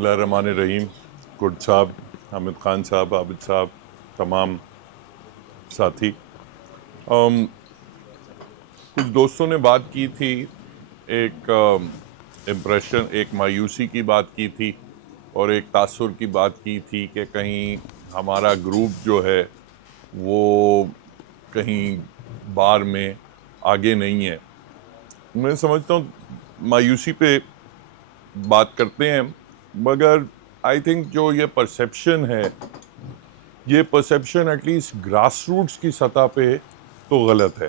اللہ الرحمن الرحیم. گڈ صاحب, حامد خان صاحب, عابد صاحب, تمام ساتھی, کچھ دوستوں نے بات کی تھی, ایک امپریشن, ایک مایوسی کی بات کی تھی اور ایک تاثر کی بات کی تھی کہ کہیں ہمارا گروپ جو ہے وہ کہیں بار میں آگے نہیں ہے. میں سمجھتا ہوں مایوسی پہ بات کرتے ہیں, مگر آئی تھنک جو یہ پرسیپشن ہے, یہ perception at least grass roots کی سطح پہ تو غلط ہے.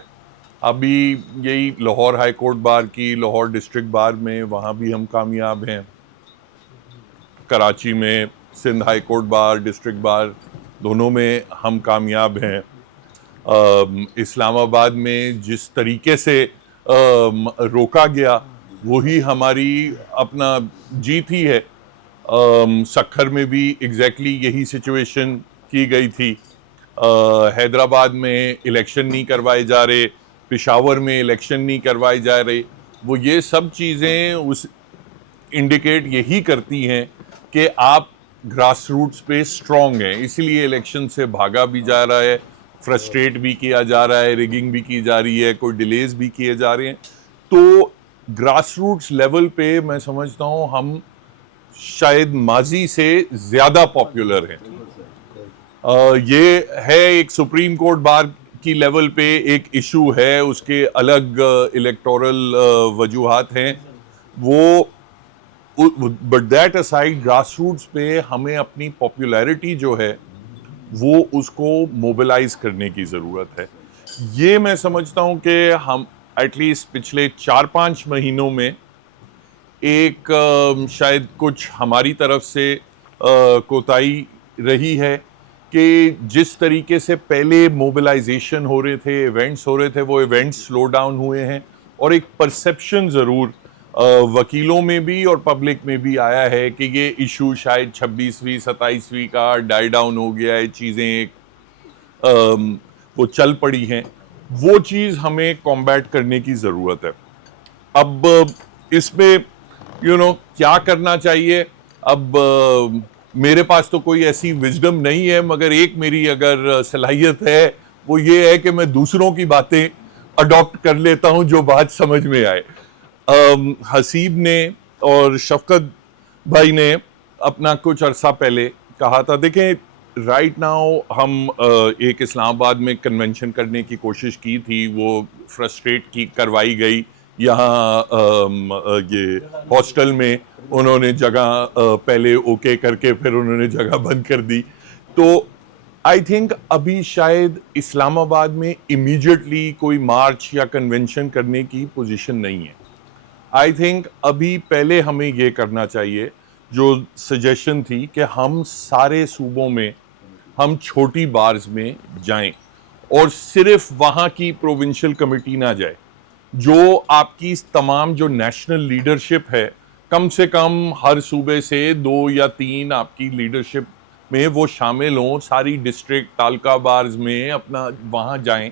ابھی یہی لاہور ہائی کورٹ بار کی, لاہور ڈسٹرکٹ بار میں, وہاں بھی ہم کامیاب ہیں. کراچی میں Sindh high court bar, district bar, دونوں میں ہم کامیاب ہیں. اسلام آباد میں جس طریقے سے روکا گیا وہی ہماری اپنا جیت ہی ہے. سکھر میں بھی ایگزیکٹلی یہی سچویشن کی گئی تھی. حیدرآباد میں الیکشن نہیں کروائے جا رہے, پشاور میں الیکشن نہیں کروائے جا رہے. وہ یہ سب چیزیں اس انڈیکیٹ یہی کرتی ہیں کہ آپ گراس روٹس پہ اسٹرانگ ہیں, اسی لیے الیکشن سے بھاگا بھی جا رہا ہے, فرسٹریٹ بھی کیا جا رہا ہے, ریگنگ بھی کی جا رہی ہے, کوئی ڈیلیز بھی کیے جا رہے ہیں. تو گراس روٹس لیول پہ میں سمجھتا ہوں ہم شاید ماضی سے زیادہ پاپولر ہیں. یہ ہے ایک سپریم کورٹ بار کی لیول پہ ایک ایشو ہے, اس کے الگ الیکٹورل وجوہات ہیں وہ, but that aside grass roots پہ ہمیں اپنی پاپولیرٹی جو ہے وہ اس کو موبلائز کرنے کی ضرورت ہے. یہ میں سمجھتا ہوں کہ ہم ایٹ لیسٹ پچھلے 4-5 مہینوں میں ایک شاید کچھ ہماری طرف سے کوتاہی رہی ہے کہ جس طریقے سے پہلے موبلائزیشن ہو رہے تھے, ایونٹس ہو رہے تھے, وہ ایونٹس سلو ڈاؤن ہوئے ہیں, اور ایک پرسیپشن ضرور وکیلوں میں بھی اور پبلک میں بھی آیا ہے کہ یہ ایشو شاید 26ویں 27ویں کا ڈائی ڈاؤن ہو گیا ہے, چیزیں ایک وہ چل پڑی ہیں. وہ چیز ہمیں کمبیٹ کرنے کی ضرورت ہے. اب اس میں کیا کرنا چاہیے, اب میرے پاس تو کوئی ایسی وزڈم نہیں ہے, مگر ایک میری اگر صلاحیت ہے وہ یہ ہے کہ میں دوسروں کی باتیں اڈاپٹ کر لیتا ہوں جو بات سمجھ میں آئے. حسیب نے اور شفقت بھائی نے اپنا کچھ عرصہ پہلے کہا تھا, دیکھیں رائٹ ناؤ ہم ایک اسلام آباد میں کنونشن کرنے کی کوشش کی تھی, وہ فرسٹریٹ کروائی گئی. یہاں یہ ہاسٹل میں انہوں نے جگہ پہلے اوکے کر کے پھر انہوں نے جگہ بند کر دی. تو آئی تھنک ابھی شاید اسلام آباد میں امیجیٹلی کوئی مارچ یا کنونشن کرنے کی پوزیشن نہیں ہے. آئی تھنک ابھی پہلے ہمیں یہ کرنا چاہیے, جو سجیشن تھی کہ ہم سارے صوبوں میں ہم چھوٹی بارز میں جائیں اور صرف وہاں کی پروونشل کمیٹی نہ جائے, جو آپ کی تمام جو نیشنل لیڈرشپ ہے کم سے کم ہر صوبے سے 2 یا 3 آپ کی لیڈرشپ میں وہ شامل ہوں, ساری ڈسٹرکٹ تعلقہ بارز میں اپنا وہاں جائیں.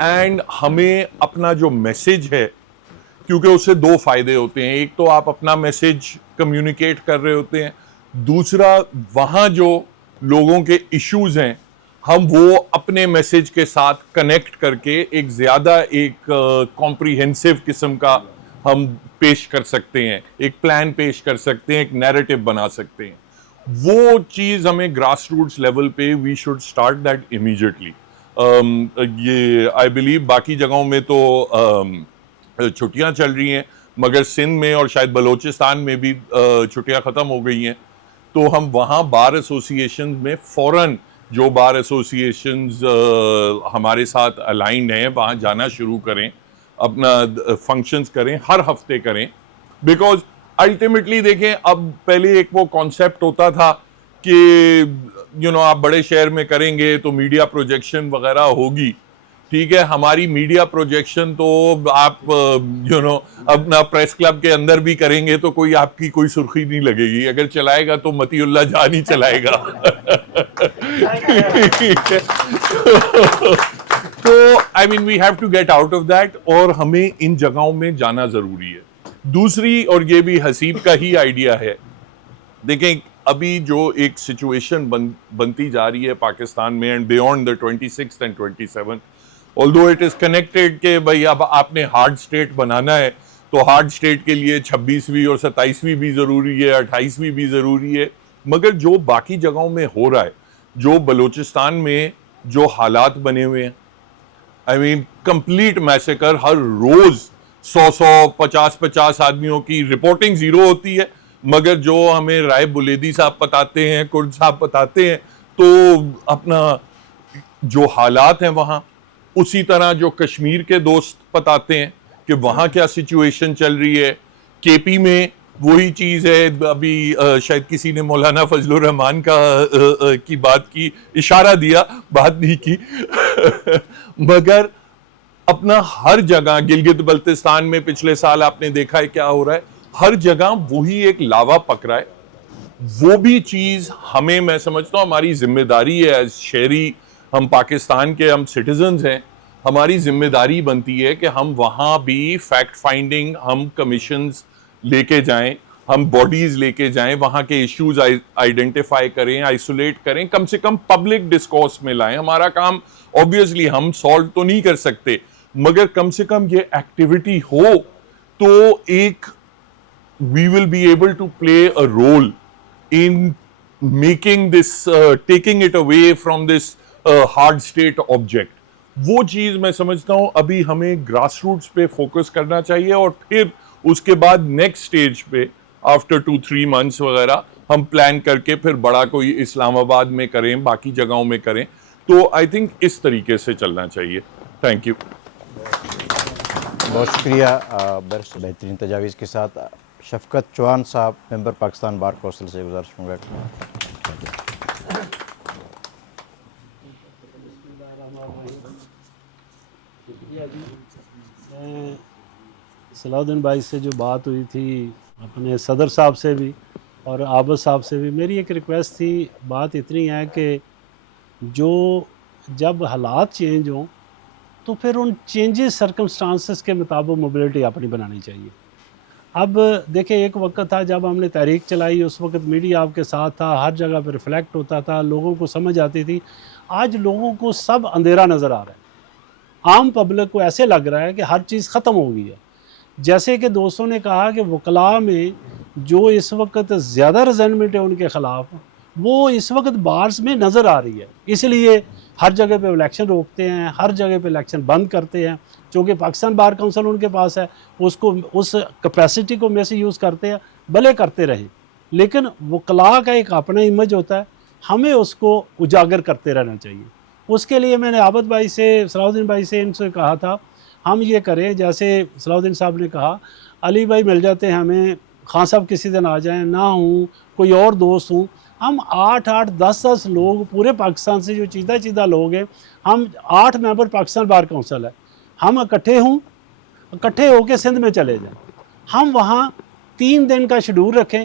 اینڈ ہمیں اپنا جو میسج ہے, کیونکہ اس سے 2 فائدے ہوتے ہیں, ایک تو آپ اپنا میسج کمیونیکیٹ کر رہے ہوتے ہیں, دوسرا وہاں جو لوگوں کے ایشوز ہیں ہم وہ اپنے میسج کے ساتھ کنیکٹ کر کے ایک زیادہ ایک کمپریہنسو قسم کا ہم پیش کر سکتے ہیں, ایک پلان پیش کر سکتے ہیں, ایک نیریٹو بنا سکتے ہیں. وہ چیز ہمیں گراس روٹس لیول پہ we should start that immediately. یہ آئی بلیو باقی جگہوں میں تو چھٹیاں چل رہی ہیں, مگر سندھ میں اور شاید بلوچستان میں بھی چھٹیاں ختم ہو گئی ہیں, تو ہم وہاں بار ایسوسی ایشن میں فوراً جو بار ایسوسیشنز ہمارے ساتھ الائنڈ ہیں وہاں جانا شروع کریں, اپنا فنکشنز کریں, ہر ہفتے کریں. بیکاز الٹیمیٹلی دیکھیں, اب پہلے ایک وہ کانسیپٹ ہوتا تھا کہ آپ بڑے شہر میں کریں گے تو میڈیا پروجیکشن وغیرہ ہوگی. ٹھیک ہے, ہماری میڈیا پروجیکشن تو آپ اپنا پریس کلب کے اندر بھی کریں گے تو کوئی آپ کی کوئی سرخی نہیں لگے گی, اگر چلائے گا تو متی اللہ جان ہی چلائے گا. تو I mean we have to get out of that, اور ہمیں ان جگہوں میں جانا ضروری ہے. دوسری, اور یہ بھی حسیب کا ہی آئیڈیا ہے, دیکھیں ابھی جو ایک سچویشن بنتی جا رہی ہے پاکستان میں and beyond the 26 and 27 although it is connected کہ بھائی اب آپ نے ہارڈ اسٹیٹ بنانا ہے تو ہارڈ اسٹیٹ کے لیے 26ویں اور 27ویں بھی ضروری ہے 28ویں بھی ضروری ہے, مگر جو باقی جگہوں میں ہو رہا ہے, جو بلوچستان میں جو حالات بنے ہوئے ہیں, آئی مین کمپلیٹ میسیکر, ہر روز 100 آدمیوں کی رپورٹنگ زیرو ہوتی ہے, مگر جو ہمیں رائے بلیدی صاحب بتاتے ہیں, کرد صاحب بتاتے ہیں, تو اپنا جو حالات ہیں وہاں, اسی طرح جو کشمیر کے دوست بتاتے ہیں کہ وہاں کیا سچویشن چل رہی ہے, کے پی میں وہی چیز ہے. ابھی شاید کسی نے مولانا فضل الرحمان کی بات کی, اشارہ دیا, بات نہیں کی مگر اپنا ہر جگہ گلگت بلتستان میں پچھلے سال آپ نے دیکھا ہے کیا ہو رہا ہے, ہر جگہ وہی ایک لاوا پک رہا ہے. وہ بھی چیز ہمیں, میں سمجھتا ہوں ہماری ذمہ داری ہے ایز شہری, ہم پاکستان کے ہم سٹیزنز ہیں, ہماری ذمہ داری بنتی ہے کہ ہم وہاں بھی فیکٹ فائنڈنگ, ہم کمیشنز لے کے جائیں, ہم باڈیز لے کے جائیں, وہاں کے ایشوز آئیڈینٹیفائی کریں, آئسولیٹ کریں, کم سے کم پبلک ڈسکورس میں لائیں. ہمارا کام obviously ہم سالو تو نہیں کر سکتے, مگر کم سے کم یہ ایکٹیویٹی ہو تو ایک we will be able to play a role in making this taking it away from this hard state object. وہ چیز میں سمجھتا ہوں ابھی ہمیں گراس روٹس پہ فوکس کرنا چاہیے, اور پھر اس کے بعد نیکسٹ سٹیج پہ آفٹر 2-3 months وغیرہ ہم پلان کر کے پھر بڑا کوئی اسلام آباد میں کریں, باقی جگہوں میں کریں. تو آئی تھنک اس طریقے سے چلنا چاہیے. Thank you. بہت شکریہ. بہترین تجاویز کے ساتھ شفقت چوہان صاحب, ممبر پاکستان بار کونسل سے گزارش کروں گا. صلاح الدین بھائی سے جو بات ہوئی تھی, اپنے صدر صاحب سے بھی اور عابد صاحب سے بھی, میری ایک ریکویسٹ تھی. بات اتنی ہے کہ جو جب حالات چینج ہوں تو پھر ان چینجز سرکمسٹانسز کے مطابق موبلٹی اپنی بنانی چاہیے. اب دیکھیں ایک وقت تھا جب ہم نے تحریک چلائی, اس وقت میڈیا آپ کے ساتھ تھا, ہر جگہ پہ ریفلیکٹ ہوتا تھا, لوگوں کو سمجھ آتی تھی. آج لوگوں کو سب اندھیرا نظر آ رہا ہے, عام پبلک کو ایسے لگ رہا ہے کہ ہر چیز ختم ہو گئی ہے. جیسے کہ دوستوں نے کہا کہ وکلاء میں جو اس وقت زیادہ ریزنمنٹ ہے ان کے خلاف, وہ اس وقت بارز میں نظر آ رہی ہے. اس لیے ہر جگہ پہ الیکشن روکتے ہیں, ہر جگہ پہ الیکشن بند کرتے ہیں, چونکہ پاکستان بار کونسل ان کے پاس ہے, اس کو اس کیپیسٹی کو میس یوز کرتے ہیں. بھلے کرتے رہیں, لیکن وکلاء کا ایک اپنا امیج ہوتا ہے, ہمیں اس کو اجاگر کرتے رہنا چاہیے. اس کے لیے میں نے عابد بھائی سے, صلاح الدین بھائی سے, ان سے کہا تھا ہم یہ کریں جیسے صلاح الدین صاحب نے کہا, علی بھائی مل جاتے ہیں ہمیں, خان صاحب کسی دن آ جائیں, نہ ہوں کوئی اور دوست ہوں, ہم 8-8 10-10 لوگ پورے پاکستان سے جو چیدہ لوگ ہیں, ہم 8 ممبر پاکستان بار کونسل ہے, ہم اکٹھے ہو کے سندھ میں چلے جائیں. ہم وہاں 3 دن کا شیڈول رکھیں.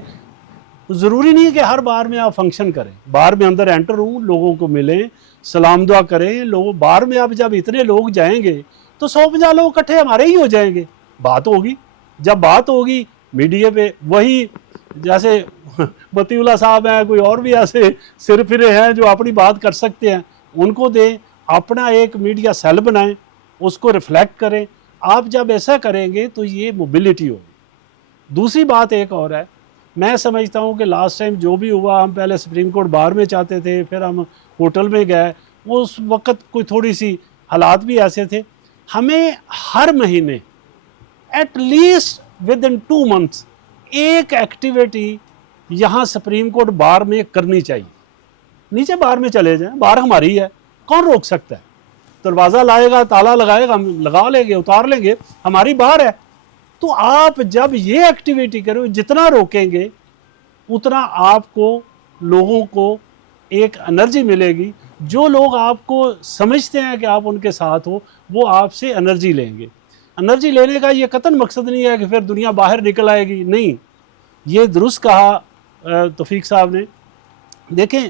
ضروری نہیں کہ ہر بار میں آپ فنکشن کریں, بار میں اندر انٹر ہوں, لوگوں کو ملیں, سلام دعا کریں. بار میں اب جب اتنے لوگ جائیں گے تو 150 لوگ اکٹھے ہمارے ہی ہو جائیں گے. بات ہوگی, جب بات ہوگی میڈیا پہ, وہی جیسے متی اللہ صاحب ہیں, کوئی اور بھی ایسے سر پھرے ہیں جو اپنی بات کر سکتے ہیں, ان کو دیں. اپنا ایک میڈیا سیل بنائیں, اس کو ریفلیکٹ کریں. آپ جب ایسا کریں گے تو یہ موبلٹی ہوگی. دوسری بات ایک اور ہے, میں سمجھتا ہوں کہ لاسٹ ٹائم جو بھی ہوا, ہم پہلے سپریم کورٹ بار میں چاہتے تھے, پھر ہم ہوٹل میں گئے, اس وقت کوئی تھوڑی سی حالات بھی ایسے تھے. ہمیں ہر مہینے at least within 2 months ایک ایکٹیویٹی یہاں سپریم کورٹ بار میں کرنی چاہیے. نیچے بار میں چلے جائیں, بار ہماری ہے, کون روک سکتا ہے؟ دروازہ لائے گا, تالا لگائے گا, ہم لگا لیں گے, اتار لیں گے, ہماری بار ہے. تو آپ جب یہ ایکٹیویٹی کرو, جتنا روکیں گے اتنا آپ کو, لوگوں کو ایک انرجی ملے گی. جو لوگ آپ کو سمجھتے ہیں کہ آپ ان کے ساتھ ہو, وہ آپ سے انرجی لیں گے. انرجی لینے کا یہ قطعاً مقصد نہیں ہے کہ پھر دنیا باہر نکل آئے گی, نہیں. یہ درست کہا توفیق صاحب نے. دیکھیں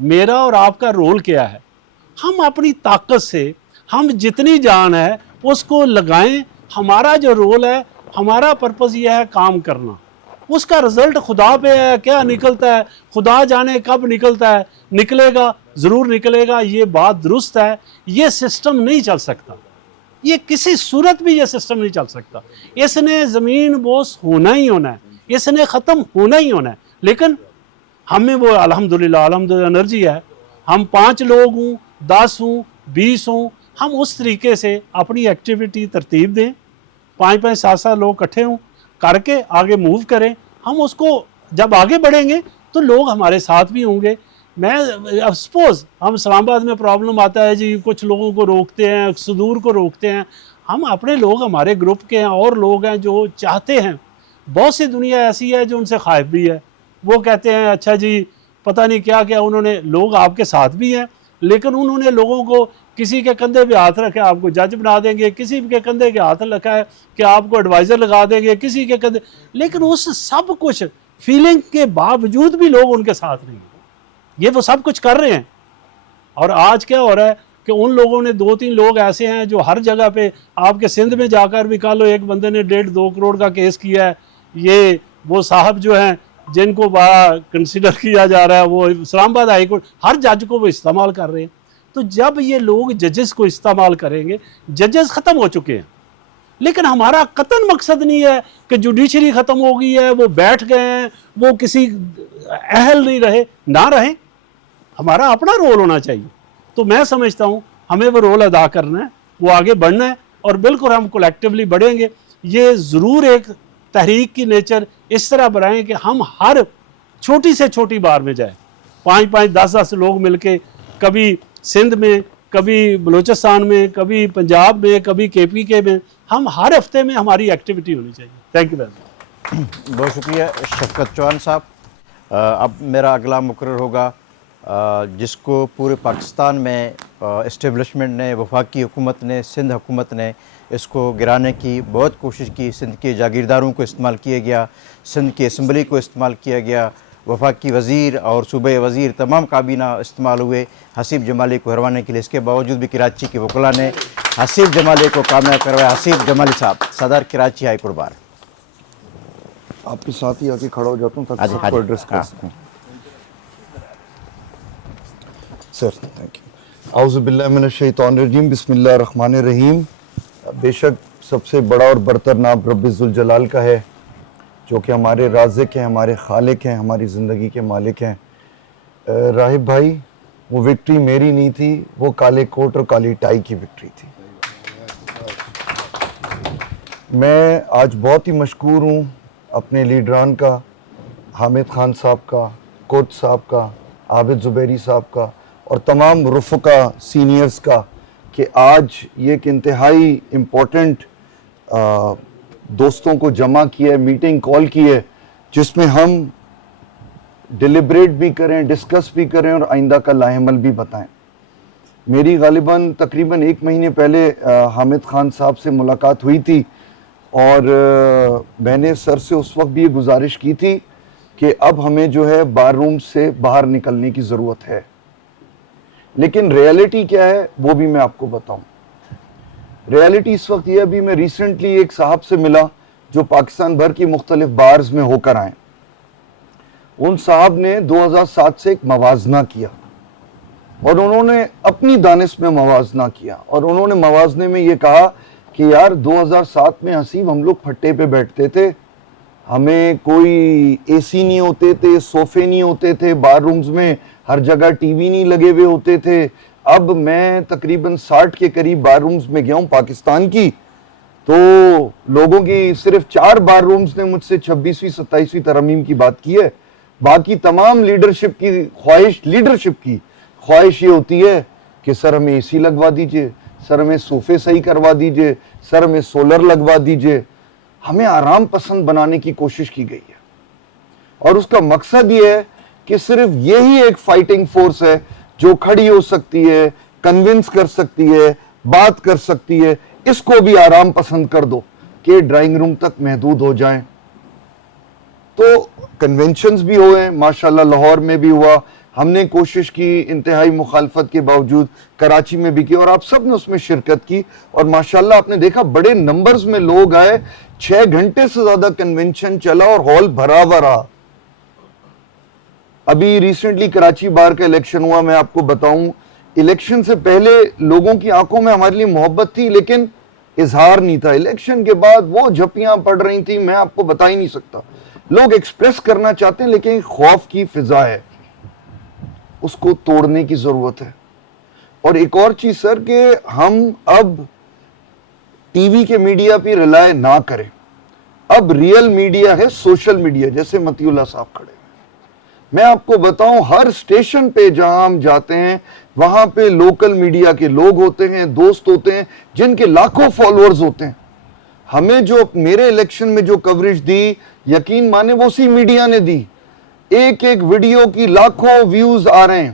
میرا اور آپ کا رول کیا ہے, ہم اپنی طاقت سے ہم جتنی جان ہے اس کو لگائیں. ہمارا جو رول ہے, ہمارا پرپز یہ ہے کام کرنا. اس کا رزلٹ خدا پہ ہے، کیا نکلتا ہے خدا جانے کب نکلتا ہے، نکلے گا ضرور نکلے گا، یہ بات درست ہے. یہ سسٹم نہیں چل سکتا، یہ کسی صورت بھی یہ سسٹم نہیں چل سکتا. اس نے زمین بوس ہونا ہی ہونا ہے، اس نے ختم ہونا ہی ہونا ہے. لیکن ہمیں وہ الحمدللہ انرجی ہے. ہم 5 لوگ ہوں، 10 ہوں، 20 ہوں، ہم اس طریقے سے اپنی ایکٹیویٹی ترتیب دیں، 5 7 لوگ اکٹھے ہوں کر کے آگے موو کریں. ہم اس کو جب آگے بڑھیں گے تو لوگ ہمارے ساتھ بھی ہوں گے. میں سپوز ہم اسلام آباد میں پرابلم آتا ہے جی، کچھ لوگوں کو روکتے ہیں، صدور کو روکتے ہیں. ہم اپنے لوگ ہمارے گروپ کے ہیں اور لوگ ہیں جو چاہتے ہیں. بہت سی دنیا ایسی ہے جو ان سے خائف بھی ہے، وہ کہتے ہیں اچھا جی پتہ نہیں کیا کیا. انہوں نے لوگ آپ کے ساتھ بھی ہیں، لیکن انہوں نے لوگوں کو کسی کے کندھے پہ ہاتھ رکھا ہے آپ کو جج بنا دیں گے، کسی کے کندھے کے ہاتھ رکھا ہے کہ آپ کو ایڈوائزر لگا دیں گے، کسی کے کندھے. لیکن اس سب کچھ فیلنگ کے باوجود بھی لوگ ان کے ساتھ نہیں ہیں. یہ وہ سب کچھ کر رہے ہیں. اور آج کیا ہو رہا ہے کہ ان لوگوں نے 2-3 لوگ ایسے ہیں جو ہر جگہ پہ آپ کے سندھ میں جا کر بھی کل ایک بندے نے 1.5-2 کروڑ کا کیس کیا ہے. یہ وہ صاحب جو ہیں جن کو بڑا کنسیڈر کیا جا رہا ہے، وہ اسلام آباد ہائی کورٹ ہر جج کو وہ استعمال کر رہے ہیں. تو جب یہ لوگ ججز کو استعمال کریں گے، ججز ختم ہو چکے ہیں. لیکن ہمارا قطعاً مقصد نہیں ہے کہ جوڈیشری ختم ہو گئی ہے، وہ بیٹھ گئے ہیں، وہ کسی اہل نہیں رہے، نہ رہیں. ہمارا اپنا رول ہونا چاہیے. تو میں سمجھتا ہوں ہمیں وہ رول ادا کرنا ہے، وہ آگے بڑھنا ہے، اور بالکل ہم کولیکٹیولی بڑھیں گے. یہ ضرور ایک تحریک کی نیچر اس طرح بنائیں کہ ہم ہر چھوٹی سے چھوٹی بار میں جائیں، 5 10 لوگ مل کے، کبھی سندھ میں، کبھی بلوچستان میں، کبھی پنجاب میں، کبھی KP کے میں، ہم ہر ہفتے میں ہماری ایکٹیویٹی ہونی چاہیے. Thank you very much. بہت شکریہ شفقت چوہان صاحب. اب میرا اگلا مقرر ہوگا جس کو پورے پاکستان میں اسٹیبلشمنٹ نے، وفاقی حکومت نے، سندھ حکومت نے اس کو گرانے کی بہت کوشش کی. سندھ کے جاگیرداروں کو استعمال کیا گیا، سندھ کی اسمبلی کو استعمال کیا گیا، وفاقی وزیر اور صوبہ وزیر تمام کابینہ استعمال ہوئے حسیب جمالی کو ہروانے کے لیے. اس کے باوجود بھی کراچی کے وکلاء نے حسیب جمالی کو کامیاب کروایا. حسیب جمالی صاحب، صدر کراچی ہائی کورٹ بار. آپ کے ساتھ ہی آ کے کھڑا ہو جاتا ہوں تاکہ سب کو ایڈریس کر سکیں. Sir thank you. اعوذ باللہ من الشیطان الرجیم، بسم اللہ الرحمن الرحیم. بے شک سب سے بڑا اور برتر نام رب ذوالجلال کا ہے، جو کہ ہمارے رازق ہیں، ہمارے خالق ہیں، ہماری زندگی کے مالک ہیں. راہب بھائی، وہ وکٹری میری نہیں تھی، وہ کالے کوٹ اور کالی ٹائی کی وکٹری تھی. میں آج بہت ہی مشکور ہوں اپنے لیڈران کا، حامد خان صاحب کا، کوٹ صاحب کا، عابد زبیری صاحب کا، اور تمام رفقا سینئرز کا، کہ آج یہ ایک انتہائی امپورٹنٹ دوستوں کو جمع کیا ہے، میٹنگ کال کی ہے، جس میں ہم ڈیلیبریٹ بھی کریں، ڈسکس بھی کریں اور آئندہ کا لاہ عمل بھی بتائیں. میری غالباً تقریباً 1 مہینے پہلے حامد خان صاحب سے ملاقات ہوئی تھی، اور میں نے سر سے اس وقت بھی یہ گزارش کی تھی کہ اب ہمیں جو ہے بار روم سے باہر نکلنے کی ضرورت ہے. لیکن ریئلٹی کیا ہے وہ بھی میں آپ کو بتاؤں. ریئلٹی اس وقت یہ، ابھی میں ریسنٹلی ایک صاحب سے ملا جو پاکستان بھر کی مختلف بارز میں ہو کر آئیں. ان صاحب نے 2007 سے ایک موازنہ کیا، اور انہوں نے اپنی دانش میں موازنہ کیا، اور انہوں نے موازنے میں یہ کہا کہ یار 2007 میں حسیب ہم لوگ پھٹے پہ بیٹھتے تھے، ہمیں کوئی اے سی نہیں ہوتے تھے، صوفے نہیں ہوتے تھے، بار رومز میں ہر جگہ ٹی وی نہیں لگے ہوئے ہوتے تھے. اب میں تقریباً 60 کے قریب بار رومز میں گیا ہوں پاکستان کی، تو لوگوں کی صرف 4 بار رومز نے مجھ سے 26ویں 27ویں ترمیم کی بات کی ہے. باقی تمام لیڈرشپ کی خواہش یہ ہوتی ہے کہ سر ہمیں اے سی لگوا دیجئے، سر ہمیں صوفے صحیح کروا دیجئے، سر ہمیں سولر لگوا دیجئے. ہمیں آرام پسند بنانے کی کوشش کی گئی ہے، اور اس کا مقصد یہ ہے کہ صرف یہی ایک فائٹنگ فورس ہے جو کھڑی ہو سکتی ہے، کنونس کر سکتی ہے، بات کر سکتی ہے. اس کو بھی آرام پسند کر دو کہ ڈرائنگ روم تک محدود ہو جائیں. تو کنونشنز بھی ہوئے، ماشاءاللہ لاہور میں بھی ہوا، ہم نے کوشش کی انتہائی مخالفت کے باوجود کراچی میں بھی کی اور آپ سب نے اس میں شرکت کی اور ماشاءاللہ آپ نے دیکھا بڑے نمبرز میں لوگ آئے 6 گھنٹے سے زیادہ کنونشن چلا اور ہال بھرا ہوا رہا ابھی ریسنٹلی کراچی بار کا الیکشن ہوا میں آپ کو بتاؤں الیکشن سے پہلے لوگوں کی آنکھوں میں ہمارے لیے محبت تھی لیکن اظہار نہیں تھا الیکشن کے بعد وہ جھپیاں پڑ رہی تھیں میں آپ کو بتا ہی نہیں سکتا لوگ ایکسپریس کرنا چاہتے ہیں لیکن خوف کی فضا ہے اس کو توڑنے کی ضرورت ہے اور ایک اور چیز سر کہ ہم اب ٹی وی کے میڈیا پہ ریلائے نہ کریں اب ریئل میڈیا ہے سوشل میڈیا جیسے متی اللہ صاحب کھڑے میں آپ کو بتاؤں ہر اسٹیشن پہ جہاں ہم جاتے ہیں وہاں پہ لوکل میڈیا کے لوگ ہوتے ہیں دوست ہوتے ہیں جن کے لاکھوں فالوورز ہوتے ہیں ہمیں جو میرے الیکشن میں جو کوریج دی یقین مانے وہ اسی میڈیا نے دی ایک ایک ویڈیو کی لاکھوں ویوز آ رہے ہیں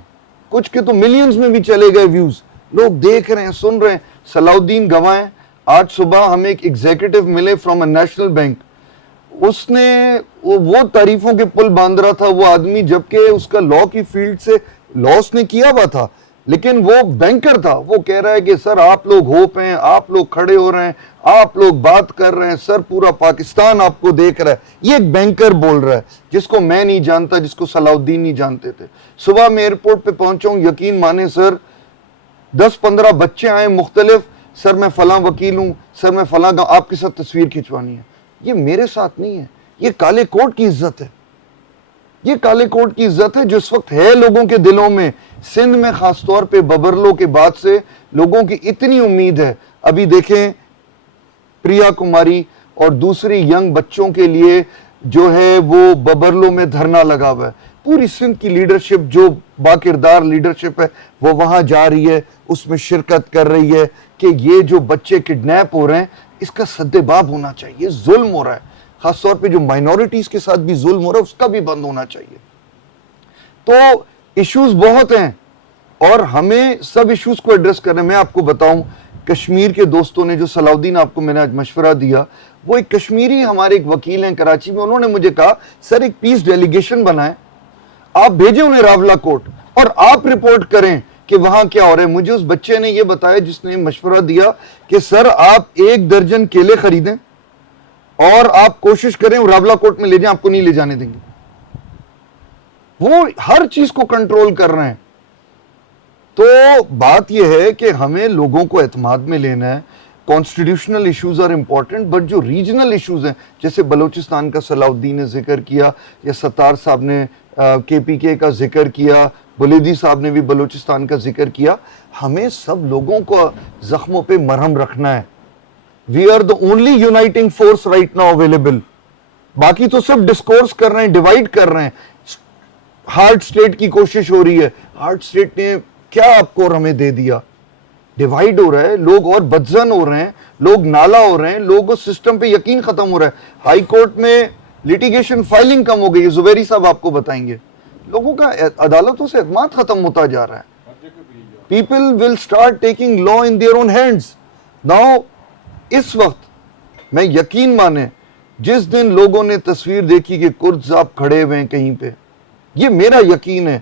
کچھ کے تو ملینز میں بھی چلے گئے ویوز لوگ دیکھ رہے ہیں سن رہے ہیں صلاح الدین گواہ آج صبح ہمیں ایک ایگزیکٹو ملے فرام اے نیشنل بینک اس نے وہ تعریفوں کے پل باندھ رہا تھا وہ آدمی جبکہ اس کا لاء کی فیلڈ سے لاء اس نے کیا ہوا تھا لیکن وہ بینکر تھا وہ کہہ رہا ہے کہ سر آپ لوگ ہوپ ہیں آپ لوگ کھڑے ہو رہے ہیں آپ لوگ بات کر رہے ہیں سر پورا پاکستان آپ کو دیکھ رہا ہے یہ ایک بینکر بول رہا ہے جس کو میں نہیں جانتا جس کو صلاح الدین نہیں جانتے تھے صبح میں ایئرپورٹ پہ پہنچا ہوں یقین مانے سر 10-15 بچے آئے مختلف سر میں فلاں وکیل ہوں سر میں فلاں آپ کے ساتھ تصویر کھنچوانی ہے یہ میرے ساتھ نہیں ہے یہ کالے کوٹ کی عزت ہے یہ کالے کوٹ کی عزت ہے جو اس وقت ہے لوگوں کے دلوں میں سندھ میں خاص طور پہ ببرلو کے بعد سے لوگوں کی اتنی امید ہے ابھی دیکھیں پریا کماری اور دوسری ینگ بچوں کے لیے جو ہے وہ ببرلو میں دھرنا لگا ہوا ہے پوری سندھ کی لیڈرشپ جو باکردار لیڈرشپ ہے وہ وہاں جا رہی ہے اس میں شرکت کر رہی ہے کہ یہ جو بچے کڈنیپ ہو رہے ہیں اس کا سدباب ہونا چاہیے ظلم ہو رہا ہے خاص طور پہ جو مائنورٹیز کے ساتھ بھی ظلم ہو رہا ہے اس کا بھی بند ہونا چاہیے تو ایشوز بہت ہیں اور ہمیں سب ایشوز کو ایڈریس کرنے میں آپ کو بتاؤں کشمیر کے دوستوں نے جو صلاح الدین آپ کو میں نے آج مشورہ دیا وہ ایک کشمیری ہمارے ایک وکیل ہیں کراچی میں انہوں نے مجھے کہا سر ایک پیس ڈیلیگیشن بنائیں آپ بھیجیں انہیں راولہ کوٹ اور آپ رپورٹ کریں کہ وہاں کیا ہو رہا ہے مجھے اس بچے نے یہ بتایا جس نے مشورہ دیا کہ سر آپ 1 درجن کیلے خریدیں اور آپ کوشش کریں راولہ کوٹ میں لے جائیں آپ کو نہیں لے جانے دیں گے وہ ہر چیز کو کنٹرول کر رہے ہیں تو بات یہ ہے کہ ہمیں لوگوں کو اعتماد میں لینا ہے constitutional issues are important but جو ریجنل ایشوز ہیں جیسے بلوچستان کا صلاح الدین نے ذکر کیا یا ستار صاحب نے کے پی کے کا ذکر کیا بلیدی صاحب نے بھی بلوچستان کا ذکر کیا ہمیں سب لوگوں کو زخموں پہ مرہم رکھنا ہے we are the only uniting force right now available باقی تو سب ڈسکورس کر رہے ہیں ڈیوائیڈ کر رہے ہیں ہارڈ اسٹیٹ کی کوشش ہو رہی ہے ہارڈ اسٹیٹ نے کیا آپ کو اور ہمیں دے دیا ڈیوائیڈ ہو رہا ہے لوگ اور بدزن ہو رہے ہیں لوگ نالا ہو رہے ہیں لوگوں سسٹم پہ یقین ختم ہو رہا ہے ہائی کورٹ میں لیٹیگیشن فائلنگ کم ہو گئی ہے زبیری صاحب آپ کو بتائیں گے لوگوں کا عدالتوں سے اعتماد ختم ہوتا جا رہا ہے people will start taking law in their own hands now اس وقت میں یقین مانے جس دن لوگوں نے تصویر دیکھی کہ کرد صاحب کھڑے ہوئے ہیں کہیں پہ یہ میرا یقین ہے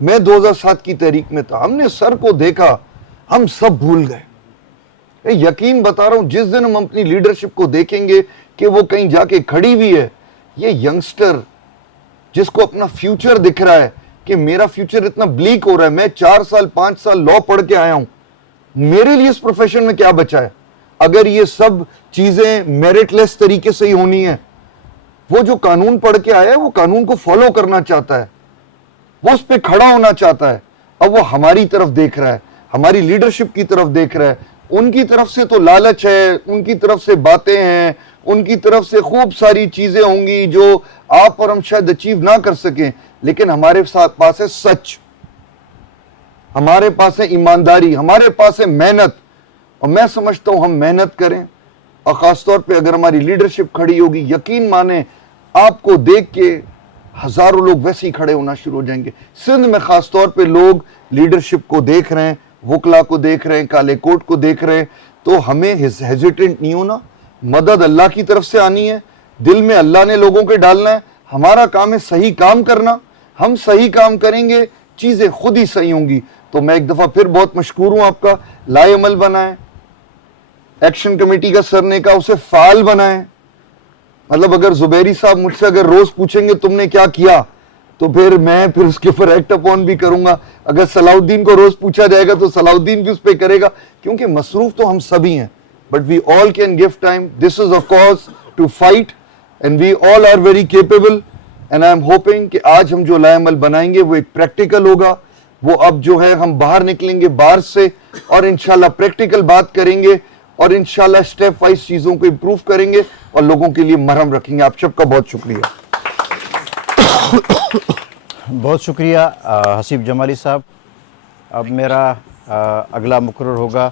میں 2007 کی تحریک میں تھا ہم نے سر کو دیکھا ہم سب بھول گئے یقین بتا رہا ہوں جس دن ہم اپنی لیڈرشپ کو دیکھیں گے کہ وہ کہیں جا کے کھڑی ہوئی ہے یہ ینگسٹر جس کو اپنا فیوچر دکھ رہا ہے کہ میرا فیوچر اتنا بلیک ہو رہا ہے میں 4 سال 5 سال لاء پڑھ کے آیا ہوں میرے لیے اس پروفیشن میں کیا بچا ہے اگر یہ سب چیزیں میرٹ لیس طریقے سے ہی ہونی ہے وہ جو قانون پڑھ کے آیا ہے وہ قانون کو فالو کرنا چاہتا ہے وہ اس پہ کھڑا ہونا چاہتا ہے اب وہ ہماری طرف دیکھ رہا ہے ہماری لیڈرشپ کی طرف دیکھ رہا ہے ان کی طرف سے تو لالچ ہے ان کی طرف سے باتیں ہیں ان کی طرف سے خوب ساری چیزیں ہوں گی جو آپ اور ہم شاید اچیو نہ کر سکیں لیکن ہمارے پاس ہے سچ ہمارے پاس ہے ایمانداری ہمارے پاس ہے محنت اور میں سمجھتا ہوں ہم محنت کریں اور خاص طور پہ اگر ہماری لیڈرشپ کھڑی ہوگی یقین مانیں آپ کو دیکھ کے ہزاروں لوگ ویسے ہی کھڑے ہونا شروع ہو جائیں گے سندھ میں خاص طور پہ لوگ لیڈرشپ کو دیکھ رہے ہیں وکلا کو دیکھ رہے ہیں کالے کوٹ کو دیکھ رہے ہیں تو ہمیں ہیزیٹنٹ نہیں ہونا مدد اللہ کی طرف سے آنی ہے دل میں اللہ نے لوگوں کے ڈالنا ہے ہمارا کام ہے صحیح کام کرنا ہم صحیح کام کریں گے چیزیں خود ہی صحیح ہوں گی. تو میں ایک دفعہ پھر بہت مشکور ہوں آپ کا. لائے عمل بنائیں, ایکشن کمیٹی کا سر نے کہا اسے فعال بنائیں. مطلب اگر زبیری صاحب مجھ سے اگر روز پوچھیں گے تم نے کیا کیا, تو میں پھر اس کے اوپر ایکٹ اپون بھی کروں گا. اگر صلاح الدین کو روز پوچھا جائے گا تو صلاح الدین بھی اس پہ کرے گا, کیونکہ مصروف تو ہم سبھی ہیں. But we all can give time. This is a cause to fight and we all are very capable. And I'm hoping کہ آج ہم جو لائے عمل بنائیں گے وہ ایک پریکٹیکل ہوگا. وہ اب جو ہے ہم باہر نکلیں گے بار سے اور انشاءاللہ پریکٹیکل بات کریں گے اور انشاءاللہ سٹیپ وائز چیزوں کو امپروو کریں گے اور لوگوں کے لیے مرہم رکھیں گے. آپ سب کا بہت شکریہ. بہت شکریہ حسیب جمالی صاحب. اب میرا اگلا مقرر ہوگا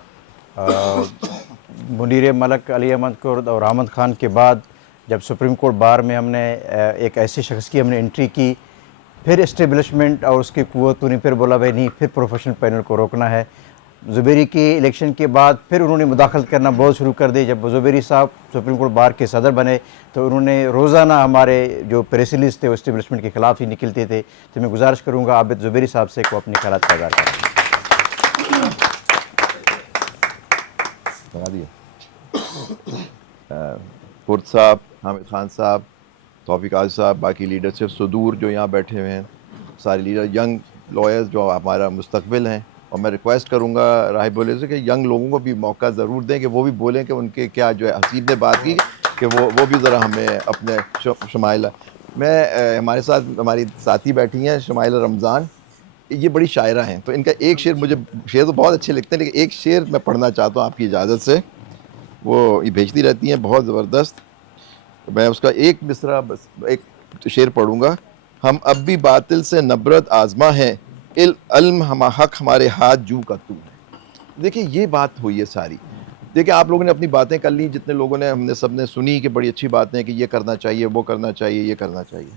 منیر ملک, علی احمد کرد اور احمد خان کے بعد جب سپریم کورٹ بار میں ہم نے ایک ایسے شخص کی ہم نے انٹری کی, پھر اسٹیبلشمنٹ اور اس کی قوتوں نے پھر بولا بھائی نہیں پھر پروفیشنل پینل کو روکنا ہے. زبیری کی الیکشن کے بعد پھر انہوں نے مداخلت کرنا بہت شروع کر دی. جب زبیری صاحب سپریم کورٹ بار کے صدر بنے تو انہوں نے روزانہ ہمارے جو پریس ریلیز تھے وہ اسٹیبلشمنٹ کے خلاف ہی نکلتے تھے. تو میں گزارش کروں گا عابد زبیری صاحب سے کو اپنے خیالات کا اظہار کریں. کرد صاحب, حامد خان صاحب, توفیق عاجز صاحب, باقی لیڈرشپ صدور جو یہاں بیٹھے ہوئے ہیں, سارے لیڈر, ینگ لائرز جو ہمارا مستقبل ہیں. اور میں ریکویسٹ کروں گا راہب بولے سے کہ ینگ لوگوں کو بھی موقع ضرور دیں کہ وہ بھی بولیں کہ ان کے کیا جو ہے حسیب نے بات کی کہ وہ بھی ذرا ہمیں اپنے شمائل. میں ہمارے ساتھ ہماری ساتھی بیٹھی ہیں شمائل رمضان, یہ بڑی شاعرہ ہیں, تو ان کا ایک شعر مجھے, شعر تو بہت اچھے لگتے ہیں لیکن ایک شعر میں پڑھنا چاہتا ہوں آپ کی اجازت سے. وہ یہ بھیجتی رہتی ہیں بہت زبردست. میں اس کا ایک مصرع بس ایک شعر پڑھوں گا. ہم اب بھی باطل سے نبرد آزما ہیں, علم حق ہمارے ہاتھ جو کا تو ہے. دیکھیں یہ بات ہوئی ہے ساری. دیکھیں آپ لوگوں نے اپنی باتیں کر لی, جتنے لوگوں نے, ہم نے سب نے سنی کہ بڑی اچھی باتیں کہ یہ کرنا چاہیے, وہ کرنا چاہیے, یہ کرنا چاہیے.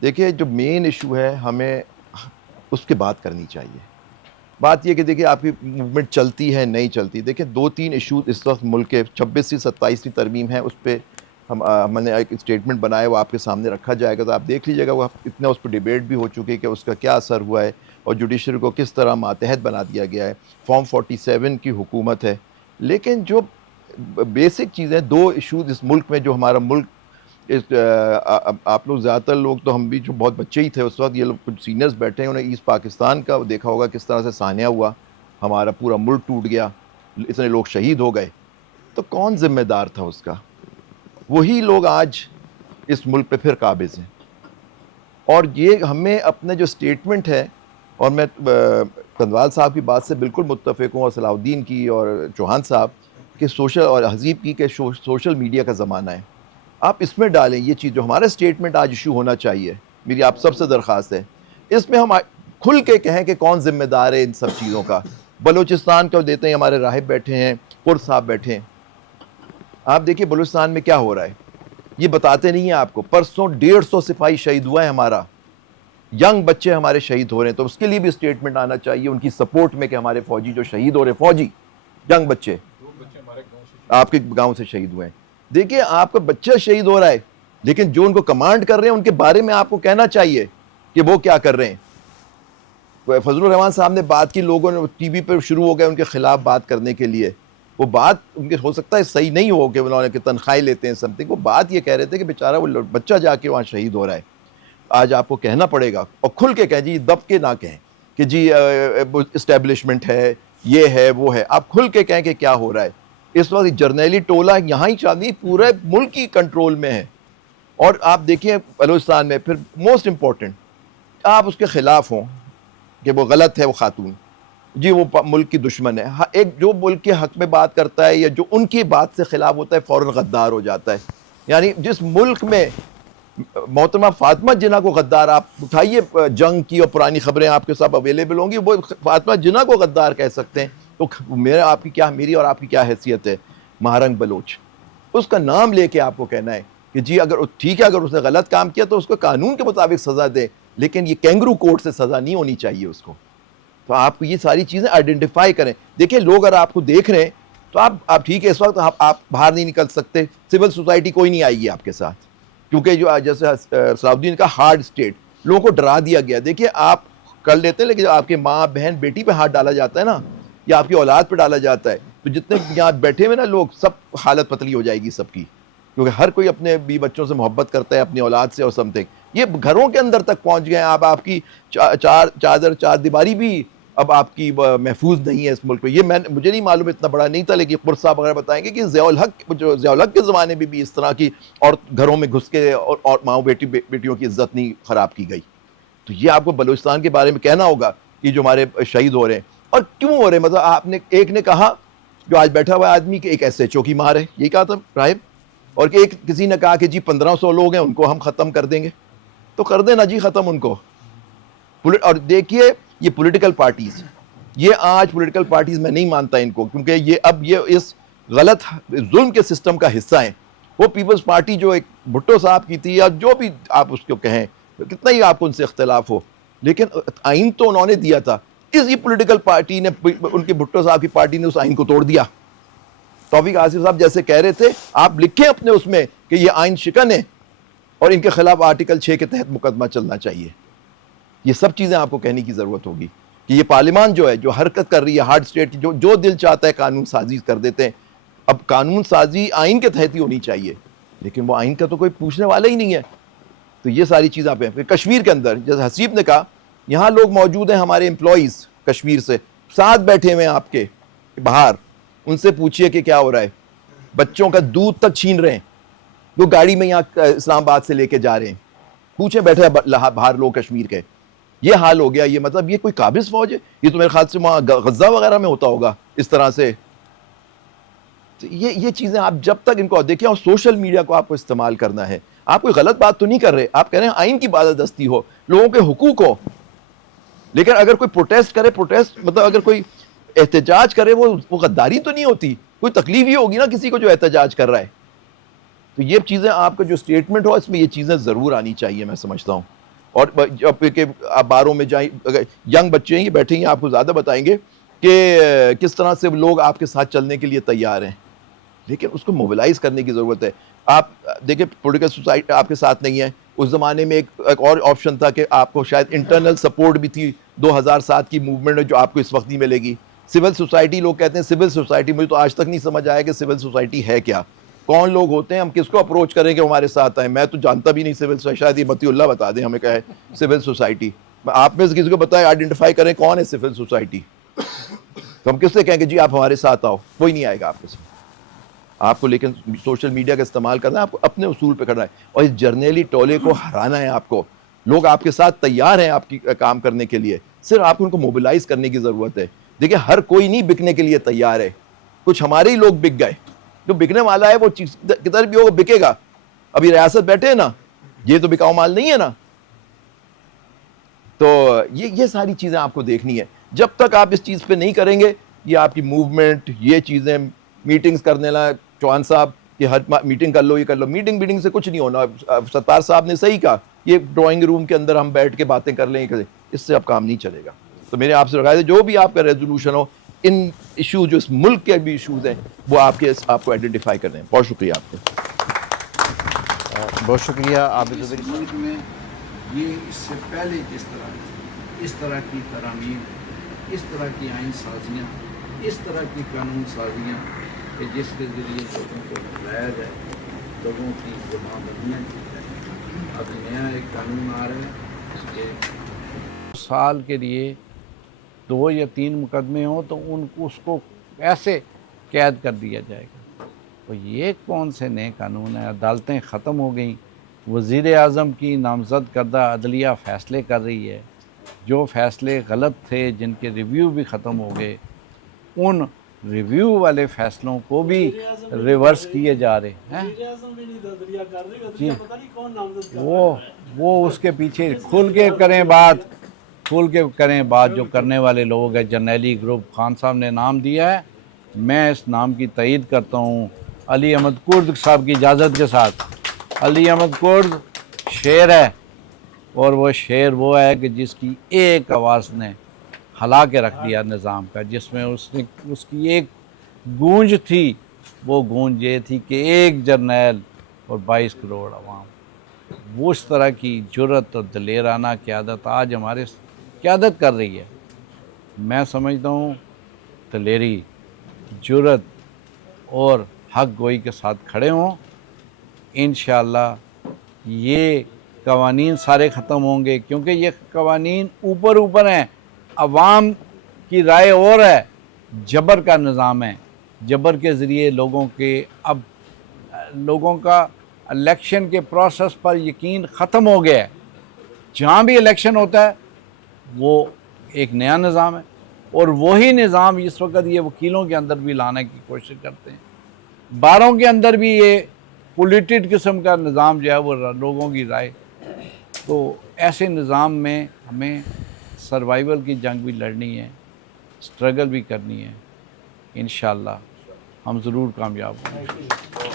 دیکھیں جو مین ایشو ہے ہمیں اس کے بات کرنی چاہیے. بات یہ کہ دیکھیں آپ کی موومنٹ چلتی ہے نہیں چلتی. دیکھیں 2-3 ایشوز اس وقت ملک کے 26ویں 27ویں ترمیم ہے, اس پہ ہم نے ایک اسٹیٹمنٹ بنایا, وہ آپ کے سامنے رکھا جائے گا, تو آپ دیکھ لیجیے گا. وہ اتنا اس پہ ڈیبیٹ بھی ہو چکی ہے کہ اس کا کیا اثر ہوا ہے اور جوڈیشری کو کس طرح ماتحت بنا دیا گیا ہے. فارم 47 کی حکومت ہے, لیکن جو بیسک چیزیں 2 ایشوز اس ملک میں جو ہمارا ملک, آپ لوگ زیادہ تر لوگ تو ہم بھی جو بہت بچے ہی تھے اس وقت, یہ لوگ کچھ سینئرز بیٹھے ہیں, انہوں نے ایسٹ پاکستان کا دیکھا ہوگا کس طرح سے سانحہ ہوا, ہمارا پورا ملک ٹوٹ گیا, اتنے لوگ شہید ہو گئے. تو کون ذمہ دار تھا اس کا؟ وہی لوگ آج اس ملک پہ پھر قابض ہیں. اور یہ ہمیں اپنے جو اسٹیٹمنٹ ہے, اور میں کندوال صاحب کی بات سے بالکل متفق ہوں, اور صلاح الدین کی اور چوہان صاحب کہ سوشل, اور حزیب کی کہ سوشل میڈیا کا زمانہ ہے. آپ اس میں ڈالیں یہ چیز جو ہمارا اسٹیٹمنٹ آج ایشو ہونا چاہیے, میری آپ سب سے درخواست ہے اس میں ہم کھل کے کہیں کہ کون ذمہ دار ہے ان سب چیزوں کا. بلوچستان کو دیتے ہیں, ہمارے راہب بیٹھے ہیں, پور صاحب بیٹھے ہیں. آپ دیکھیے بلوچستان میں کیا ہو رہا ہے, یہ بتاتے نہیں ہیں آپ کو. پرسوں 150 سپاہی شہید ہوا ہے ہمارا, ینگ بچے ہمارے شہید ہو رہے ہیں. تو اس کے لیے بھی اسٹیٹمنٹ آنا چاہیے ان کی سپورٹ میں کہ ہمارے فوجی جو شہید ہو رہے ہیں, فوجی ینگ بچے آپ کے گاؤں سے شہید ہوئے ہیں. دیکھیے آپ کا بچہ شہید ہو رہا ہے, لیکن جو ان کو کمانڈ کر رہے ہیں ان کے بارے میں آپ کو کہنا چاہیے کہ وہ کیا کر رہے ہیں. فضل الرحمان صاحب نے بات کی, لوگوں نے ٹی وی پہ شروع ہو گئے ان کے خلاف بات کرنے کے لیے. وہ بات ان کے ہو سکتا ہے صحیح نہیں ہو کہ انہوں نے کہ تنخواہیں لیتے ہیں سم تھنگ. وہ بات یہ کہہ رہے تھے کہ بیچارہ وہ بچہ جا کے وہاں شہید ہو رہا ہے. آج آپ کو کہنا پڑے گا اور کھل کے کہیں, جی دب کے نہ کہیں کہ جی اسٹیبلشمنٹ ہے, یہ ہے, وہ ہے. آپ کھل کے کہیں کہ کیا ہو رہا ہے. اس وقت جرنیلی ٹولہ یہاں ہی چاندی پورے ملک کی کنٹرول میں ہے. اور آپ دیکھیں بلوچستان میں پھر موسٹ امپورٹنٹ, آپ اس کے خلاف ہوں کہ وہ غلط ہے وہ خاتون, جی وہ ملک کی دشمن ہے. ایک جو ملک کے حق میں بات کرتا ہے یا جو ان کی بات سے خلاف ہوتا ہے فوراً غدار ہو جاتا ہے. یعنی جس ملک میں محترمہ فاطمہ جناح کو غدار, آپ اٹھائیے جنگ کی اور پرانی خبریں آپ کے ساتھ اویلیبل ہوں گی, وہ فاطمہ جناح کو غدار کہہ سکتے ہیں. تو میرا آپ کی کیا, میری اور آپ کی کیا حیثیت ہے؟ مہارنگ بلوچ, اس کا نام لے کے آپ کو کہنا ہے کہ جی اگر ٹھیک ہے اگر اس نے غلط کام کیا تو اس کو قانون کے مطابق سزا دے, لیکن یہ کینگرو کوڈ سے سزا نہیں ہونی چاہیے اس کو. تو آپ یہ ساری چیزیں آئیڈینٹیفائی کریں. دیکھیں لوگ اگر آپ کو دیکھ رہے ہیں تو آپ ٹھیک ہے, اس وقت آپ باہر نہیں نکل سکتے, سول سوسائٹی کوئی نہیں آئے گی آپ کے ساتھ, کیونکہ جو جیسے صلاح الدین کا ہارڈ اسٹیٹ, لوگوں کو ڈرا دیا گیا. دیکھیے آپ کر لیتے ہیں لیکن آپ کے ماں بہن بیٹی پہ ہاتھ ڈالا جاتا ہے نا, یا آپ کی اولاد پہ ڈالا جاتا ہے, تو جتنے یہاں بیٹھے ہوئے نا لوگ, سب حالت پتلی ہو جائے گی سب کی, کیونکہ ہر کوئی اپنے بھی بچوں سے محبت کرتا ہے, اپنی اولاد سے اور سم تھنگ. یہ گھروں کے اندر تک پہنچ گئے ہیں. آپ کی چار دیواری بھی اب آپ کی محفوظ نہیں ہے اس ملک میں. یہ مجھے نہیں معلوم, اتنا بڑا نہیں تھا, لیکن قرص صاحب وغیرہ بتائیں گے کہ ضیاء الحق کے زمانے میں بھی اس طرح کی اور گھروں میں گھس کے اور ماؤں بیٹیوں کی عزت نہیں خراب کی گئی. تو یہ آپ کو بلوچستان کے بارے میں کہنا ہوگا کہ جو ہمارے شہید ہو رہے ہیں اور کیوں ہو رہے ہیں. مطلب آپ نے ایک نے کہا جو آج بیٹھا ہوا آدمی کہ ایک ایسے چوکی مار ہے, یہی کہا تھا راہب, اور کہ ایک کسی نے کہا کہ جی 1500 لوگ ہیں ان کو ہم ختم کر دیں گے. تو کر دیں نا جی ختم ان کو. اور دیکھیے یہ پولیٹیکل پارٹیز, یہ آج پولیٹیکل پارٹیز میں نہیں مانتا ان کو, کیونکہ یہ اب یہ اس غلط ظلم کے سسٹم کا حصہ ہیں. وہ پیپلز پارٹی جو ایک بھٹو صاحب کی تھی, یا جو بھی آپ اس کو کہیں, کتنا ہی آپ کو ان سے اختلاف ہو, لیکن آئین تو انہوں نے دیا تھا. اسی پولیٹیکل پارٹی نے, ان کے بھٹو صاحب کی پارٹی نے اس آئین کو توڑ دیا. توفیق آصف صاحب جیسے کہہ رہے تھے, آپ لکھیں اپنے اس میں کہ یہ آئین شکن ہے اور ان کے خلاف آرٹیکل 6 کے تحت مقدمہ چلنا چاہیے. یہ سب چیزیں آپ کو کہنے کی ضرورت ہوگی کہ یہ پارلیمان جو ہے, جو حرکت کر رہی ہے ہارڈ اسٹیٹ کی, جو دل چاہتا ہے قانون سازی کر دیتے ہیں. اب قانون سازی آئین کے تحت ہی ہونی چاہیے, لیکن وہ آئین کا تو کوئی پوچھنے والا ہی نہیں ہے. تو یہ ساری چیزیں آپ ہیں. کشمیر کے اندر جیسے حسیب نے کہا, یہاں لوگ موجود ہیں ہمارے امپلائیز کشمیر سے, ساتھ بیٹھے ہوئے ہیں آپ کے باہر, ان سے پوچھئے کہ کیا ہو رہا ہے. بچوں کا دودھ تک چھین رہے ہیں, جو گاڑی میں یہاں اسلام آباد سے لے کے جا رہے ہیں. پوچھیں بیٹھے باہر لوگ کشمیر کے, یہ حال ہو گیا. یہ مطلب یہ کوئی قابض فوج ہے؟ یہ تو میرے خیال سے وہاں غزہ وغیرہ میں ہوتا ہوگا اس طرح سے. یہ چیزیں آپ جب تک ان کو دیکھیں, اور سوشل میڈیا کو آپ کو استعمال کرنا ہے. آپ کوئی غلط بات تو نہیں کر رہے, آپ کہہ رہے ہیں آئین کی بالادستی ہو, لوگوں کے حقوق ہو. لیکن اگر کوئی پروٹیسٹ کرے, پروٹیسٹ مطلب اگر کوئی احتجاج کرے, وہ غداری تو نہیں ہوتی. کوئی تکلیف ہی ہوگی نا کسی کو جو احتجاج کر رہا ہے. تو یہ چیزیں آپ کا جو اسٹیٹمنٹ ہو, اس میں یہ چیزیں ضرور آنی چاہیے, میں سمجھتا ہوں. اور کہ آپ باروں میں جائیں, اگر ینگ بچے ہیں یہ بیٹھے ہیں, آپ کو زیادہ بتائیں گے کہ کس طرح سے لوگ آپ کے ساتھ چلنے کے لیے تیار ہیں. لیکن اس کو موبلائز کرنے کی ضرورت ہے. آپ دیکھیں پولیٹیکل سوسائٹی آپ کے ساتھ نہیں ہے. اس زمانے میں ایک اور آپشن تھا کہ آپ کو شاید انٹرنل سپورٹ بھی تھی 2007 کی موومنٹ میں, جو آپ کو اس وقت نہیں ملے گی. سول سوسائٹی لوگ کہتے ہیں, سول سوسائٹی مجھے تو آج تک نہیں سمجھ آیا کہ سول سوسائٹی ہے کیا, کون لوگ ہوتے ہیں, ہم کس کو اپروچ کریں کہ ہمارے ساتھ آئیں. میں تو جانتا بھی نہیں سول سوسائٹی, شاید یہ متی اللہ بتا دیں ہمیں کیا ہے سول سوسائٹی. آپ میں سے کسی کو بتائیں, آئیڈینٹیفائی کریں کون ہے سول سوسائٹی. تو ہم کس سے کہیں کہ جی آپ ہمارے ساتھ آؤ, کوئی نہیں آئے گا آپ کے ساتھ. آپ کو لیکن سوشل میڈیا کا استعمال کرنا ہے, آپ کو اپنے اصول پہ کرنا ہے, اور اس جرنیلی ٹولے کو ہرانا ہے. آپ کو لوگ آپ کے ساتھ تیار ہیں آپ کی کام کرنے کے لیے, صرف آپ کو ان کو موبلائز کرنے کی ضرورت ہے. دیکھیں ہر کوئی نہیں بکنے کے لیے تیار ہے, کچھ ہمارے ہی لوگ بک گئے. جو بکنے والا ہے وہ چیز کدھر بھی ہوگا بکے گا. ابھی ریاست بیٹھے ہیں نا, یہ تو بکاؤ مال نہیں ہے نا. تو یہ ساری چیزیں آپ کو دیکھنی ہے. جب تک آپ اس چیز پہ نہیں کریں گے, یہ آپ کی موومنٹ, یہ چیزیں, میٹنگز کرنے لا چوہان صاحب کہ ہر میٹنگ کر لو, یہ کر لو, میٹنگ سے کچھ نہیں ہونا. ستار صاحب نے صحیح کہا, یہ ڈرائنگ روم کے اندر ہم بیٹھ کے باتیں کر لیں, اس سے اب کام نہیں چلے گا. تو میرے آپ سے رکھا ہے جو بھی آپ کا ریزولوشن ہو, ان ایشو جو اس ملک کے بھی ایشوز ہیں وہ آپ کو آئیڈینٹیفائی کرنے ہیں. بہت شکریہ آپ کا. بہت شکریہ عابد اس ملک میں یہ اس سے پہلے اس طرح کی ترامیم, اس طرح کی آئین سازیاں, اس طرح کی قانون سازیاں کہ جس کے ذریعے لوگوں کو بلایا جائے, لوگوں کی جمع بندیاں کی جائیں. اب نیا ایک قانون آ رہا ہے کہ سال کے لیے 2 یا 3 مقدمے ہوں تو اس کو ایسے قید کر دیا جائے گا. تو یہ کون سے نئے قانون ہیں؟ عدالتیں ختم ہو گئیں, وزیر اعظم کی نامزد کردہ عدلیہ فیصلے کر رہی ہے. جو فیصلے غلط تھے, جن کے ریویو بھی ختم ہو گئے, ان ریویو والے فیصلوں کو بھی ریورس کیے جا رہے ہیں. جی وہ اس کے پیچھے کھل کے کریں بات جو کرنے والے لوگ ہیں. جرنیلی گروپ خان صاحب نے نام دیا ہے, میں اس نام کی تائید کرتا ہوں علی احمد کرد صاحب کی اجازت کے ساتھ. علی احمد کرد شیر ہے, اور وہ شیر وہ ہے کہ جس کی ایک آواز نے ہلا کے رکھ دیا نظام کا, جس میں اس کی ایک گونج تھی. وہ گونج یہ تھی کہ ایک جرنیل اور 22 کروڑ عوام. وہ اس طرح کی جرت اور دلیرانہ قیادت آج ہمارے قیادت کر رہی ہے. میں سمجھتا ہوں دلیری، جرت اور حق گوئی کے ساتھ کھڑے ہوں، انشاءاللہ یہ قوانین سارے ختم ہوں گے، کیونکہ یہ قوانین اوپر ہیں، عوام کی رائے اور ہے، جبر کا نظام ہے. جبر کے ذریعے اب لوگوں کا الیکشن کے پروسیس پر یقین ختم ہو گیا ہے. جہاں بھی الیکشن ہوتا ہے وہ ایک نیا نظام ہے، اور وہی نظام اس وقت یہ وکیلوں کے اندر بھی لانے کی کوشش کرتے ہیں، باروں کے اندر بھی یہ پولیٹڈ قسم کا نظام جو ہے وہ لوگوں کی رائے. تو ایسے نظام میں ہمیں سروائیول کی جنگ بھی لڑنی ہے، اسٹرگل بھی کرنی ہے. انشاءاللہ ہم ضرور کامیاب ہوں گے.